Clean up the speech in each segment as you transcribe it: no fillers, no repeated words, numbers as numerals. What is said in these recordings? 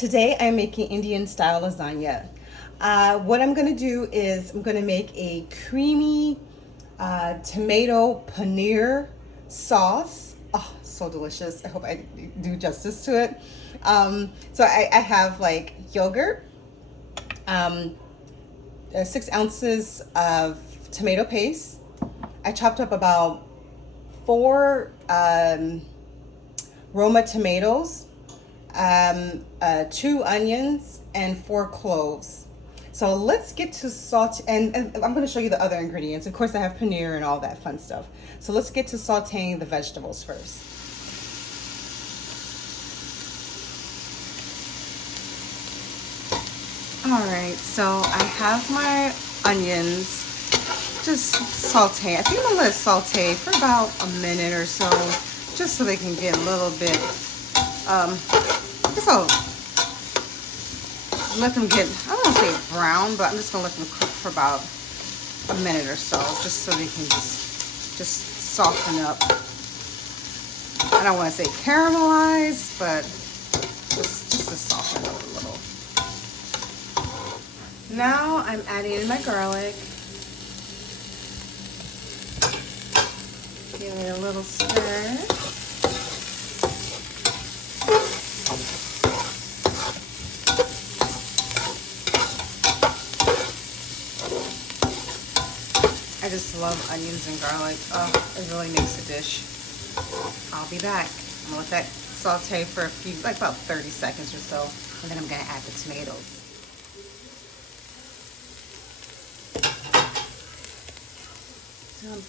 Today I'm making Indian style lasagna. What I'm gonna do is I'm gonna make a creamy tomato paneer sauce. Oh, so delicious. I hope I do justice to it. So I have like yogurt, um, 6 ounces of tomato paste. I chopped up about four Roma tomatoes, 2 onions, and 4 cloves. So let's get to saute, and I'm going to show you the other ingredients. Of course, I have paneer and all that fun stuff. So let's get to sauteing the vegetables first. All right, so I have my onions just saute. I think I'm gonna let it saute for about a minute or so, just so they can get a little bit, just I'll let them get, I don't want to say brown, but I'm just gonna let them cook for about a minute or so, just so they can just soften up. I don't want to say caramelize, but just to soften up a little. Now I'm adding in my garlic. Give it a little stir. I just love onions and garlic. Oh, it really makes a dish. I'll be back. I'm gonna let that saute for a few, like about 30 seconds or so, and then I'm gonna add the tomatoes. Some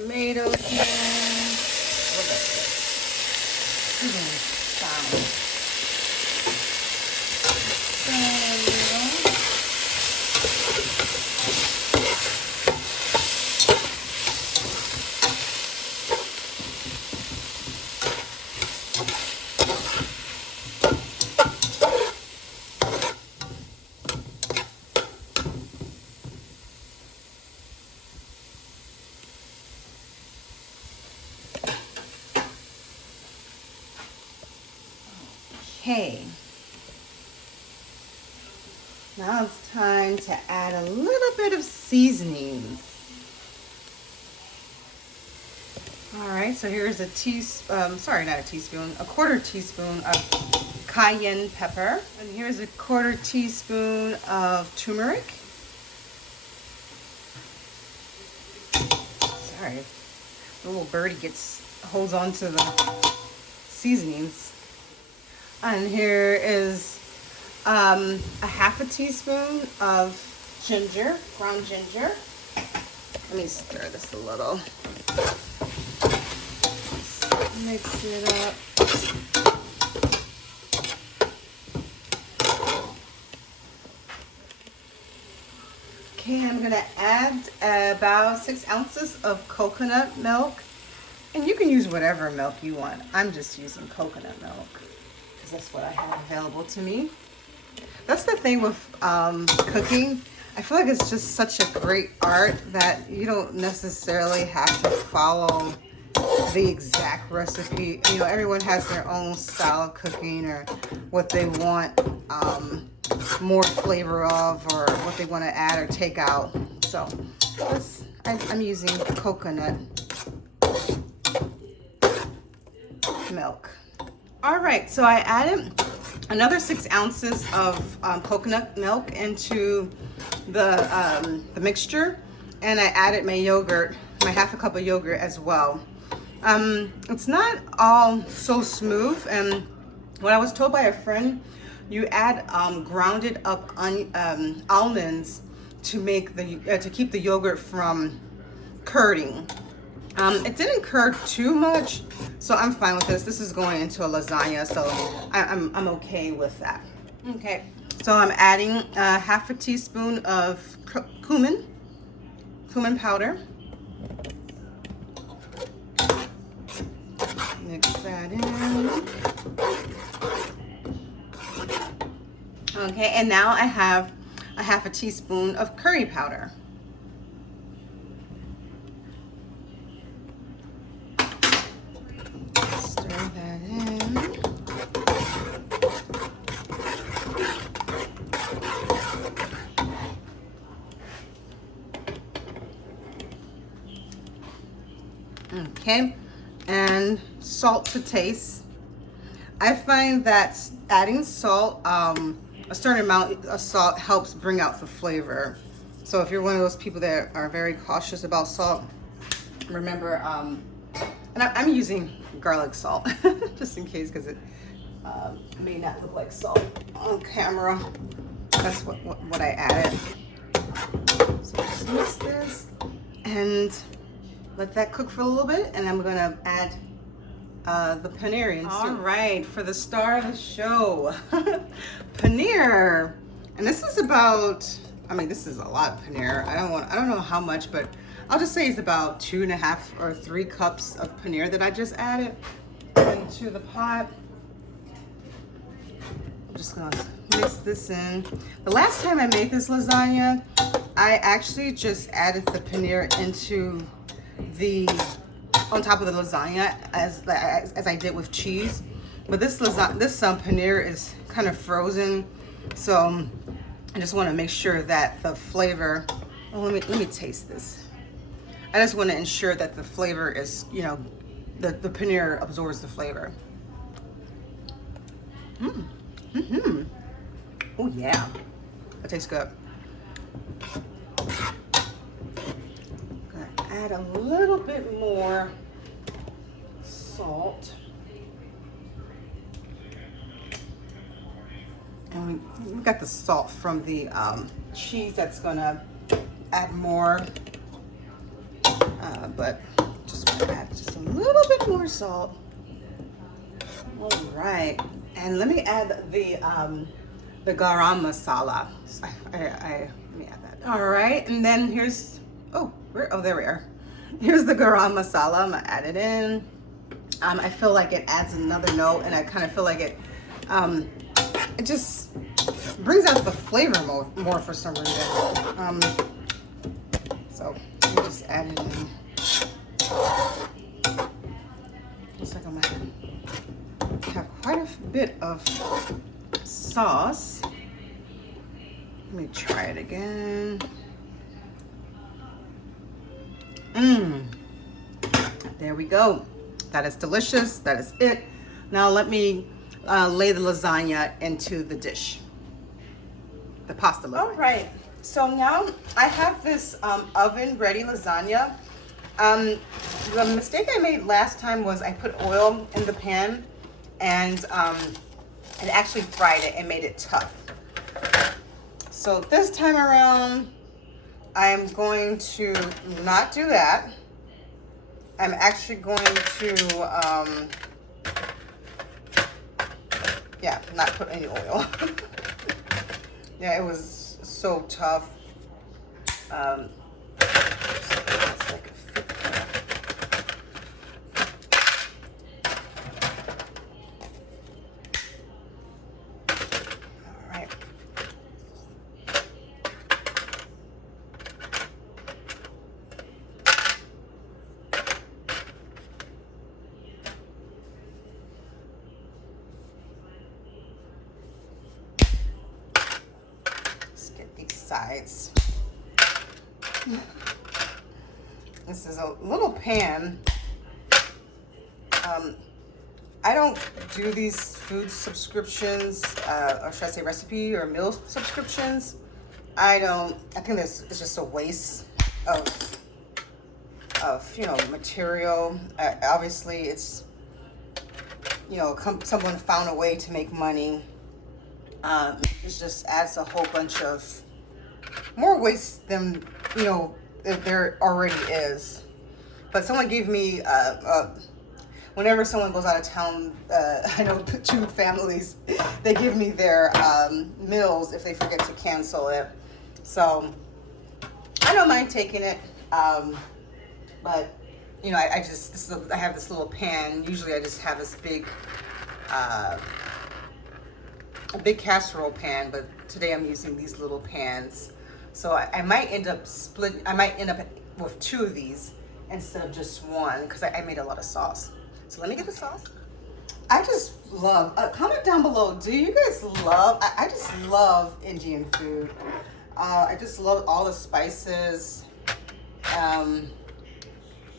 tomatoes here. Look at this. Sound. Okay, now it's time to add a little bit of seasonings. All right, so here's a quarter teaspoon of cayenne pepper. And here's a quarter teaspoon of turmeric. Sorry, the little birdie holds on to the seasonings. And here is a half a teaspoon of ginger, ground ginger. Let me stir this a little. Mix it up. Okay, I'm gonna add about 6 ounces of coconut milk. And you can use whatever milk you want. I'm just using coconut milk, that's what I have available to me. That's the thing with cooking. I feel like it's just such a great art that you don't necessarily have to follow the exact recipe. You know, everyone has their own style of cooking or what they want more flavor of, or what they want to add or take out. So I'm using coconut milk. All right, so I added another 6 ounces of coconut milk into the mixture, and I added my yogurt, my half a cup of yogurt as well. It's not all so smooth, and what I was told by a friend, you add grounded up almonds to make to keep the yogurt from curding. It didn't curd too much, so I'm fine with this. This is going into a lasagna, so I'm okay with that. Okay, so I'm adding half a teaspoon of cumin powder. Mix that in. Okay, and now I have a half a teaspoon of curry powder. Stir that in. Okay, and salt to taste. I find that adding salt, a certain amount of salt helps bring out the flavor. So if you're one of those people that are very cautious about salt, remember, and I'm using garlic salt just in case, because it may not look like salt on camera. That's what I added. So just mix this and let that cook for a little bit, and I'm gonna add the paneer in. All right, for the star of the show, paneer. And this is about, I mean, this is a lot of paneer. I don't know how much, but I'll just say it's about 2.5 or 3 cups of paneer that I just added into the pot. I'm just gonna mix this in. The last time I made this lasagna, I actually just added the paneer into on top of the lasagna as I did with cheese. But this paneer is kind of frozen, so I just want to make sure that the flavor. Oh, let me taste this. I just want to ensure that the flavor is, you know, the paneer absorbs the flavor. Oh yeah, that tastes good. Gonna add a little bit more salt. And we got the salt from the cheese that's gonna add more, but just gonna add just a little bit more salt. All right, and let me add the Garam Masala. Let me add that. All right, and then here's, there we are. Here's the Garam Masala. I'm gonna add it in. I feel like it adds another note, and I kind of feel like it just brings out the flavor more for some reason. So let me just add it in. Looks like I'm gonna have quite a bit of sauce. Let me try it again. There we go. That is delicious. That is it. Now let me lay the lasagna into the dish. The pasta lasagna. All right. So now I have this oven ready lasagna. The mistake I made last time was I put oil in the pan and it actually fried it and made it tough. So this time around, I'm going to not do that. I'm actually going to, not put any oil. Yeah, it was so tough. Sides. This is a little pan. I don't do these food subscriptions, or should I say recipe or meal subscriptions. I think this is just a waste of material. Obviously it's, someone found a way to make money. It just adds a whole bunch of more waste than there already is. But someone gave me whenever someone goes out of town, I know 2 families, they give me their meals if they forget to cancel it. So I don't mind taking it, but I have this little pan. Usually I just have this big a big casserole pan, but today I'm using these little pans. So I might end up with 2 of these instead of just 1, because I made a lot of sauce. So let me get the sauce. I just love, comment down below, do you guys love, I just love Indian food. I just love all the spices.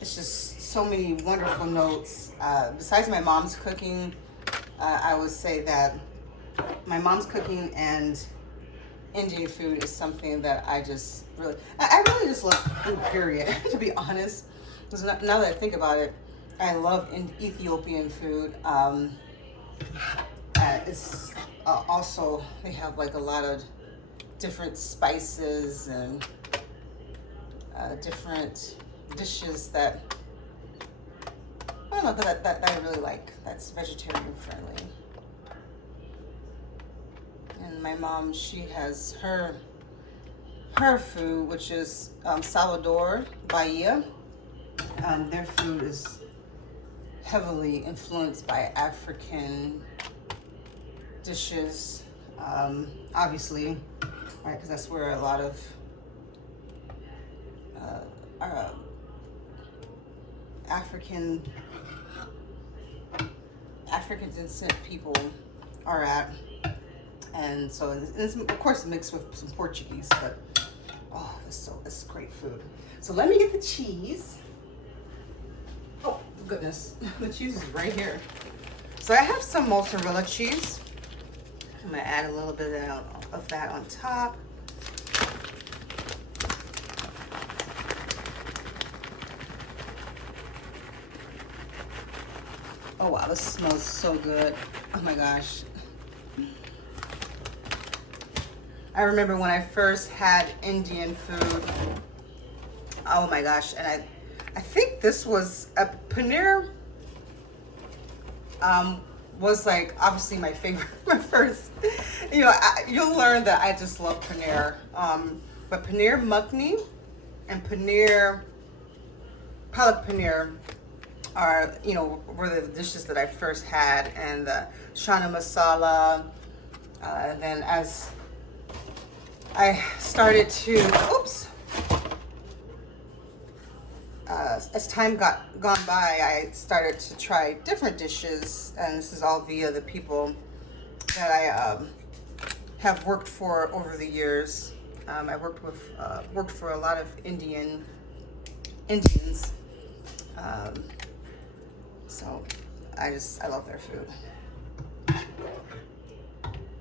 It's just so many wonderful notes. Besides my mom's cooking, I would say that my mom's cooking and Indian food is something that I just really, I really just love food, period, to be honest. Because now that I think about it, I love Ethiopian food. It's also, they have like a lot of different spices and different dishes that, I don't know, that I really like. That's vegetarian friendly. And my mom, she has her food, which is Salvador, Bahia. Their food is heavily influenced by African dishes, obviously, right? Because that's where a lot of our African descent people are at, and so it's of course mixed with some Portuguese, but oh, it's great food. So let me get the cheese. Oh goodness, the cheese is right here. So I have some mozzarella cheese. I'm gonna add a little bit of that on top. Oh wow, this smells so good. Oh my gosh. I remember when I first had Indian food. Oh my gosh, and I think this was a paneer. Was like obviously my favorite, my first. You know, you'll learn that I just love paneer. But paneer makhani and paneer, palak paneer, are, you know, were the dishes that I first had, and the Garam Masala. And then as I started to, as time gone by, I started to try different dishes, and this is all via the people that I have worked for over the years. I worked for a lot of Indians. So I love their food.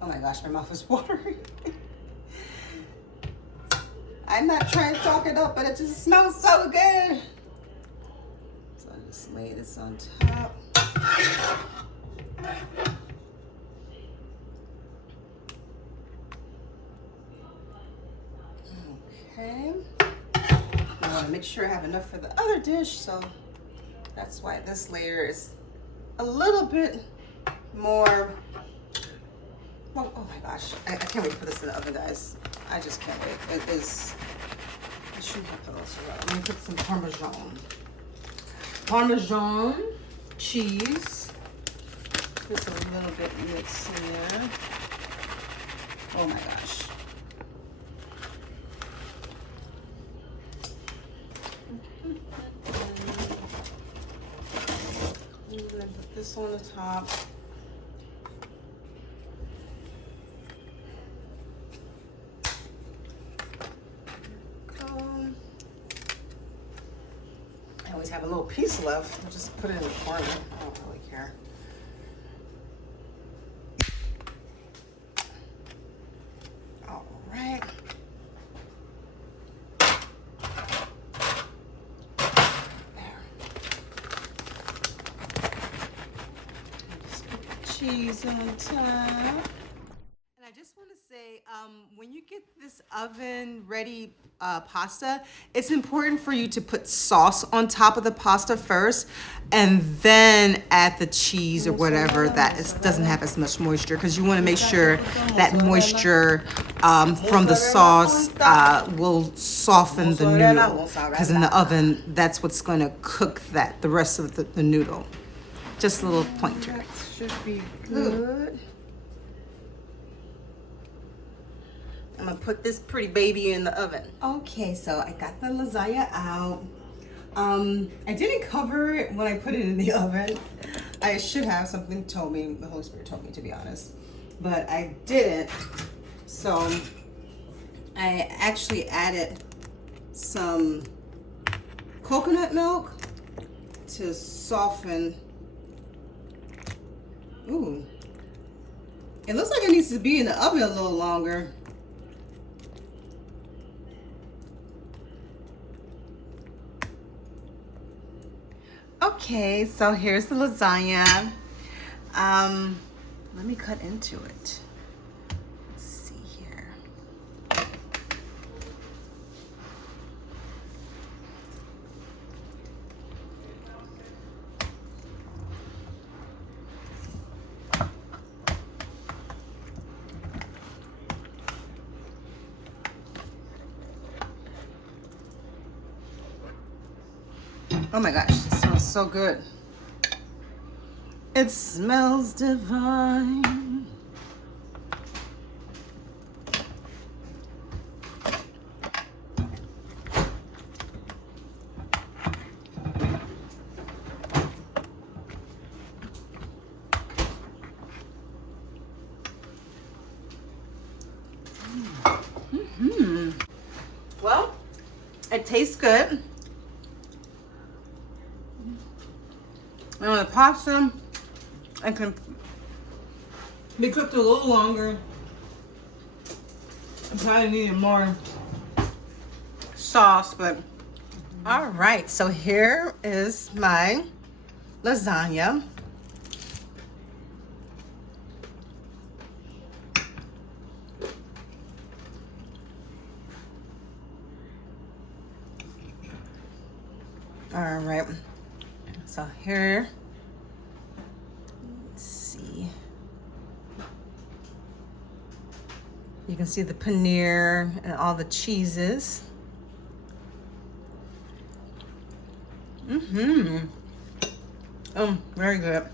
Oh my gosh, my mouth is watering. I'm not trying to talk it up, but it just smells so good. So I just lay this on top. Okay. I want to make sure I have enough for the other dish, so that's why this layer is a little bit more. Oh my gosh, I can't wait to put this in the oven, guys. I just can't wait. It is, I shouldn't have put those around. Let me put some Parmesan cheese. Just a little bit mixed in there. Oh my gosh. I'm gonna put this on the top. I always have a little piece left. I'll just put it in the corner. I don't really care. All right. There. Just put the cheese on top. And I just want to say, when you get this oven ready pasta, it's important for you to put sauce on top of the pasta first, and then add the cheese or whatever that doesn't have as much moisture, because you want to make sure that moisture from the sauce will soften the noodle, because in the oven that's what's going to cook the rest of the noodle. Just a little pointer. That should be good. I'm gonna put this pretty baby in the oven. Okay, so I got the lasagna out. I didn't cover it when I put it in the oven. I should have. Something told me, the Holy Spirit told me, to be honest, but I didn't. So I actually added some coconut milk to soften. Ooh. It looks like it needs to be in the oven a little longer. Okay, so here's the lasagna. Let me cut into it. Let's see here. Oh my gosh, it smells so good. It smells divine. Well, it tastes good. And the pasta, I can be cooked a little longer. I'm probably needing more sauce, but all right. So here is my lasagna. All right. So here, let's see. You can see the paneer and all the cheeses. Very good.